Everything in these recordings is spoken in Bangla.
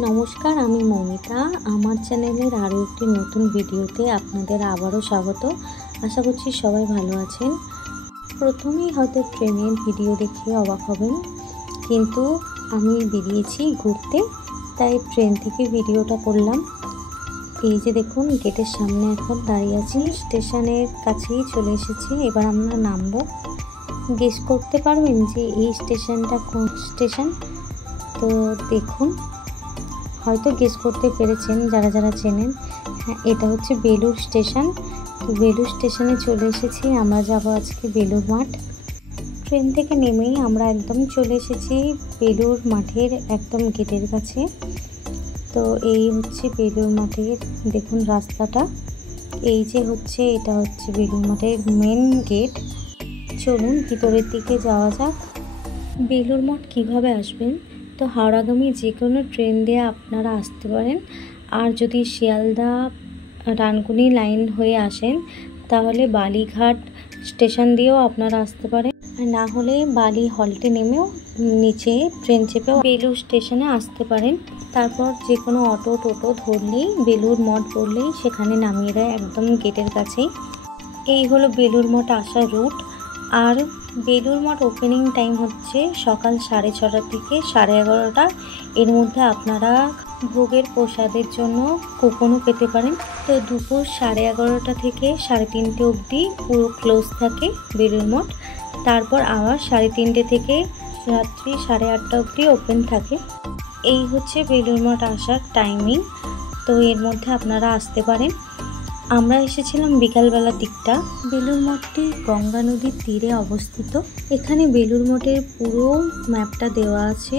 নমস্কার, আমি মৌমিতা। আমার চ্যানেলের আরও একটি নতুন ভিডিওতে আপনাদের আবারও স্বাগত। আশা করছি সবাই ভালো আছেন। প্রথমেই হয়তো ট্রেনের ভিডিও দেখে অবাক হবেন, কিন্তু আমি বেরিয়েছি ঘুরতে, তাই ট্রেন থেকে ভিডিওটা করলাম। এই যে দেখুন, গেটের সামনে এখন দাঁড়িয়ে আছি, স্টেশনের কাছেই চলে এসেছি। এবার আমরা নামবো। গেস করতে পারবেন যে এই স্টেশনটা কোন স্টেশন? তো দেখুন, হয়তো গেস করতে পেরেছেন যারা যারা চেনেন। হ্যাঁ, এটা হচ্ছে বেলুড় স্টেশন। তো বেলুড় স্টেশনে চলে এসেছি। আমরা যাব আজকে বেলুড় মাঠ। ট্রেন থেকে নেমেই আমরা একদম চলে এসেছি বেলুড় মাঠের একদম গেটের কাছে। তো এই হচ্ছে বেলুড় মাঠের, দেখুন রাস্তাটা। এই যে হচ্ছে, এটা হচ্ছে বেলুড় মাঠের মেন গেট। চলুন ভিতরের দিকে যাওয়া যাক। বেলুড় মঠ কীভাবে আসবেন? তো হাওড়াগামী যে কোনো ট্রেন দিয়ে আপনারা আসতে পারেন। আর যদি শিয়ালদা ডানকুনি লাইন হয়ে আসেন তাহলে বালিঘাট স্টেশন দিয়েও আপনারা আসতে পারেন। আর না হলে বালি হল্টে নেমেও নিচে ট্রেন চেপেও বেলুড় স্টেশনে আসতে পারেন। তারপর যে কোনো অটো টোটো ধরলেই বেলুড় মঠ বললেই সেখানে নামিয়ে দেয় একদম গেটের কাছেই। এই হলো বেলুড় মঠ আসার রুট। আর বেলুড় মঠ ওপেনিং টাইম হচ্ছে সকাল 6:30 থেকে 11:30। এর মধ্যে আপনারা ভোগের প্রসাদের জন্য কুপনও পেতে পারেন। তো দুপুর 11:30 থেকে 3:30 অবধি পুরো ক্লোজ থাকে বেলুড় মঠ। তারপর আবার 3:30 থেকে রাত্রি 8:30 অবধি ওপেন থাকে। এই হচ্ছে বেলুড় মঠ আসার টাইমিং। তো এর মধ্যে আপনারা আসতে পারেন। আমরা এসেছিলাম বিকালবেলার দিকটা। বেলুড় মঠটি গঙ্গা নদীর তীরে অবস্থিত। এখানে বেলুড় মঠের পুরো ম্যাপটা দেওয়া আছে।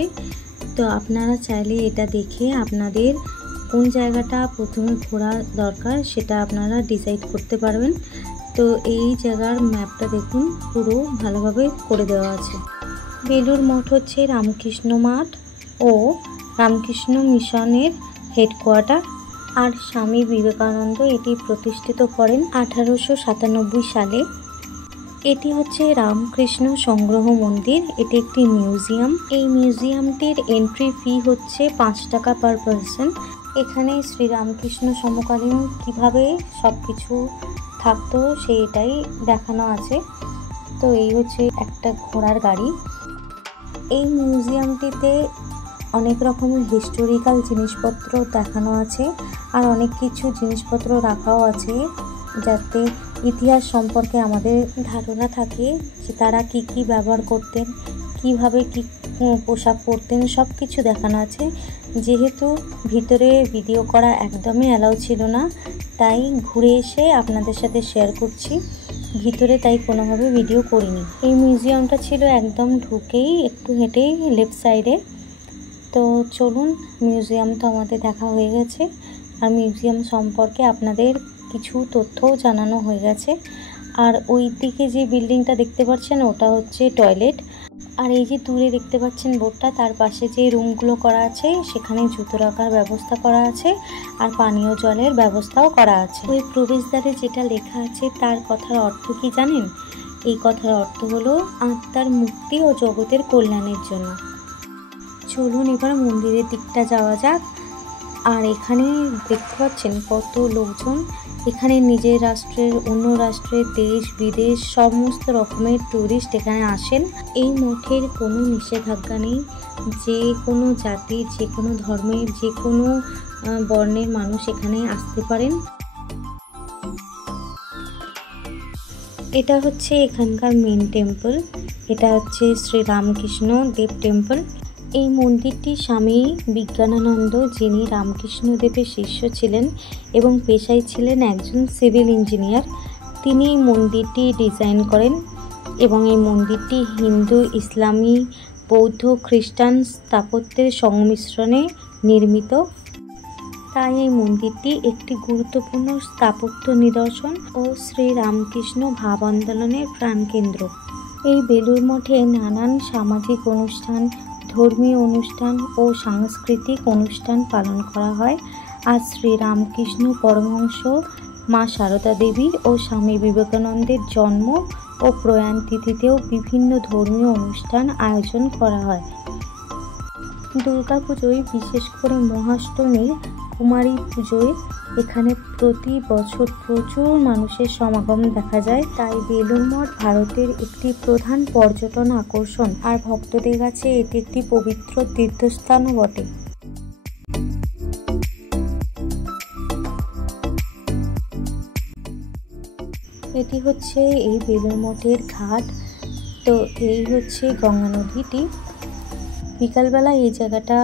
তো আপনারা চাইলে এটা দেখে আপনাদের কোন জায়গাটা প্রথমে ঘোরা দরকার সেটা আপনারা ডিসাইড করতে পারবেন। তো এই জায়গার ম্যাপটা দেখুন, পুরো ভালোভাবে করে দেওয়া আছে। বেলুড় মঠ হচ্ছে রামকৃষ্ণ মঠ ও রামকৃষ্ণ মিশনের হেডকোয়ার্টার। আর স্বামী বিবেকানন্দ এটি প্রতিষ্ঠিত করেন 1897 সালে। এটি হচ্ছে রামকৃষ্ণ সংগ্রহ মন্দির। এটি একটি মিউজিয়াম। এই মিউজিয়ামটির এন্ট্রি ফি হচ্ছে 5 টাকা পার পারসন। এখানে শ্রীরামকৃষ্ণ সমকালীন কিভাবে সব কিছু থাকতো সেইটাই দেখানো আছে। তো এই হচ্ছে একটা ঘোড়ার গাড়ি। এই মিউজিয়ামটিতে অনেক রকমের হিস্টোরিক্যাল জিনিসপত্র দেখানো আছে। আর অনেক কিছু জিনিসপত্র রাখাও আছে যাতে ইতিহাস সম্পর্কে আমাদের ধারণা থাকে যে তারা কি কি ব্যবহার করতেন, কিভাবে কি পোশাক পরতেন, সব কিছু দেখানো আছে। যেহেতু ভিতরে ভিডিও করা একদমই অ্যালাউ ছিল না, তাই ঘুরে এসে আপনাদের সাথে শেয়ার করছি। ভিতরে তাই কোনোভাবে ভিডিও করিনি। এই মিউজিয়ামটা ছিল একদম ঢুকেই একটু হেঁটেই লেফট সাইডে। তো চলুন, মিউজিয়াম তো আমাদের দেখা হয়ে গেছে। আর মিউজিয়াম সম্পর্কে আপনাদের কিছু তথ্যও জানানো হয়ে গেছে। আর ওই দিকে যে বিল্ডিংটা দেখতে পাচ্ছেন ওটা হচ্ছে টয়লেট। আর এই যে দূরে দেখতে পাচ্ছেন বোর্ডটা, তার পাশে যে রুমগুলো করা আছে সেখানে জুতো রাখার ব্যবস্থা করা আছে আর পানীয় জলের ব্যবস্থাও করা আছে। ওই প্রবেশদ্বারে যেটা লেখা আছে তার কথার অর্থ কি জানেন? এই কথার অর্থ হলো আত্মার মুক্তি ও জগতের কল্যাণের জন্য। চলুন এবার মন্দিরের দিকটা যাওয়া যাক। আর এখানে দেখতে পাচ্ছেন কত লোকজন। এখানে নিজের রাষ্ট্রের, অন্য রাষ্ট্রের, দেশ বিদেশ সমস্ত রকমের ট্যুরিস্ট এখানে আসেন। এই মঠের কোনো নিষেধাজ্ঞা নেই। যে কোনো জাতির, যে কোনো ধর্মের, যে কোনো বর্ণের মানুষ এখানে আসতে পারেন। এটা হচ্ছে এখানকার মেন টেম্পল। এটা হচ্ছে শ্রী রামকৃষ্ণ দেব টেম্পল। এই মন্দিরটি স্বামী বিজ্ঞানানন্দ, যিনি রামকৃষ্ণ দেবের শিষ্য ছিলেন এবং পেশায় ছিলেন একজন সিভিল ইঞ্জিনিয়ার, তিনি এই মন্দিরটি ডিজাইন করেন। এবং এই মন্দিরটি হিন্দু, ইসলামী, বৌদ্ধ, খ্রিস্টান স্থাপত্যের সংমিশ্রণে নির্মিত। তাই এই মন্দিরটি একটি গুরুত্বপূর্ণ স্থাপত্য নিদর্শন ও শ্রী রামকৃষ্ণ ভাব আন্দোলনের প্রাণকেন্দ্র। এই বেলুড় মঠে নানান সামাজিক অনুষ্ঠান, ধর্মীয় অনুষ্ঠান ও সাংস্কৃতিক অনুষ্ঠান পালন করা হয়। আর শ্রী রামকৃষ্ণ পরমহংস, মা সারদা দেবী ও স্বামী বিবেকানন্দের জন্ম ও প্রয়াণ তিথিতেও বিভিন্ন ধর্মীয় অনুষ্ঠান আয়োজন করা হয়। দুর্গাপুজোয় বিশেষ করে মহাষ্টমীর কুমারী পুজোয় এখানে প্রতি বছর প্রচুর মানুষের সমাগম দেখা যায়। তাই বেলুড় মঠ ভারতের একটি প্রধান পর্যটন আকর্ষণ, আর ভক্তদের কাছে এটি একটি পবিত্র তীর্থস্থানও বটে। এটি হচ্ছে এই বেলুড় মঠের ঘাট। তো এই হচ্ছে গঙ্গা নদীটি। বিকালবেলা এই জায়গাটা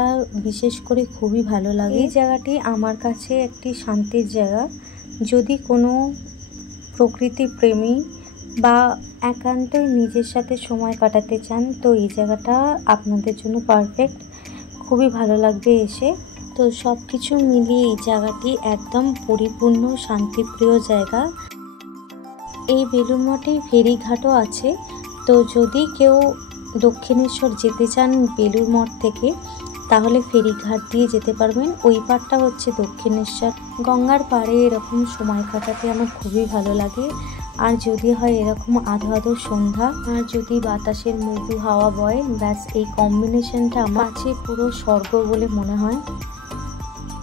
বিশেষ করে খুবই ভালো লাগে। এই জায়গাটি আমার কাছে একটি শান্তির জায়গা। যদি কোনো প্রকৃতি প্রেমী বা একান্তে নিজের সাথে সময় কাটাতে চান তো এই জায়গাটা আপনাদের জন্য পারফেক্ট। খুবই ভালো লাগবে এসে। তো সব কিছু মিলিয়ে এই জায়গাটি একদম পরিপূর্ণ শান্তিপ্রিয় জায়গা। এই বেলুড় মঠে ফেরিঘাটও আছে। তো যদি কেউ দক্ষিণেশ্বর যেতে চান বেলুড় মঠ থেকে তাহলে ফেরিঘাট দিয়ে যেতে পারবেন। ওই পাড়টা হচ্ছে দক্ষিণেশ্বর। গঙ্গার পাড়ে এরকম সময় কাটাতে আমার খুবই ভালো লাগে। আর যদি হয় এরকম আধো আধো সন্ধ্যা, আর যদি বাতাসের মৃদু হাওয়া বয়, ব্যাস এই কম্বিনেশনটা আমার কাছে পুরো স্বর্গ বলে মনে হয়।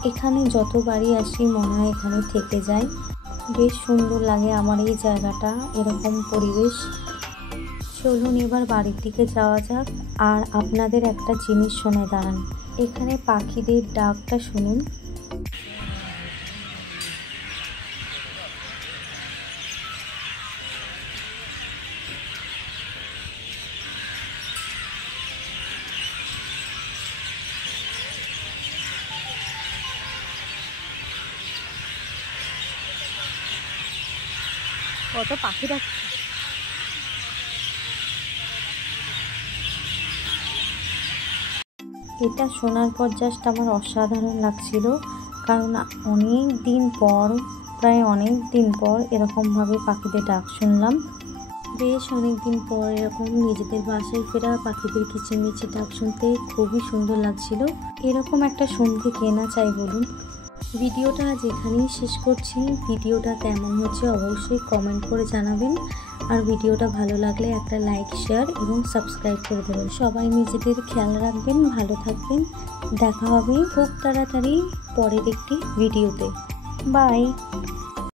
এখানে যতবারই আসি মনে হয় এখানে থেকে যায়। বেশ সুন্দর লাগে আমার এই জায়গাটা, এরকম পরিবেশ। চলুন এবার বাড়ির দিকে যাওয়া যাক। আর আপনাদের একটা জিনিস শুনে দাঁড়ান, এখানে পাখিদের ডাকটা শুনুন। কত পাখি ডাকছে। এটা শোনার পর জাস্ট আমার অসাধারণ লাগছিল, কারণ প্রায় অনেক দিন পর এরকমভাবে পাখিদের ডাক শুনলাম। বেশ অনেক দিন পর এরকম নিজেদের বাসায় ফেরা পাখিদের কিচিরমিচির ডাক শুনতে খুবই সুন্দর লাগছিল। এরকম একটা সন্ধে কে না চাই বলুন। ভিডিওটা আজ এখানেই শেষ করছি। ভিডিওটা কেমন হচ্ছে অবশ্যই কমেন্ট করে জানাবেন। আর ভিডিওটা ভালো লাগলে একটা লাইক, শেয়ার এবং সাবস্ক্রাইব করে দেবেন। সবাই নিজেদের খেয়াল রাখবেন, ভালো থাকবেন। দেখা হবে খুব তাড়াতাড়ি পরের একটি ভিডিওতে। বাই।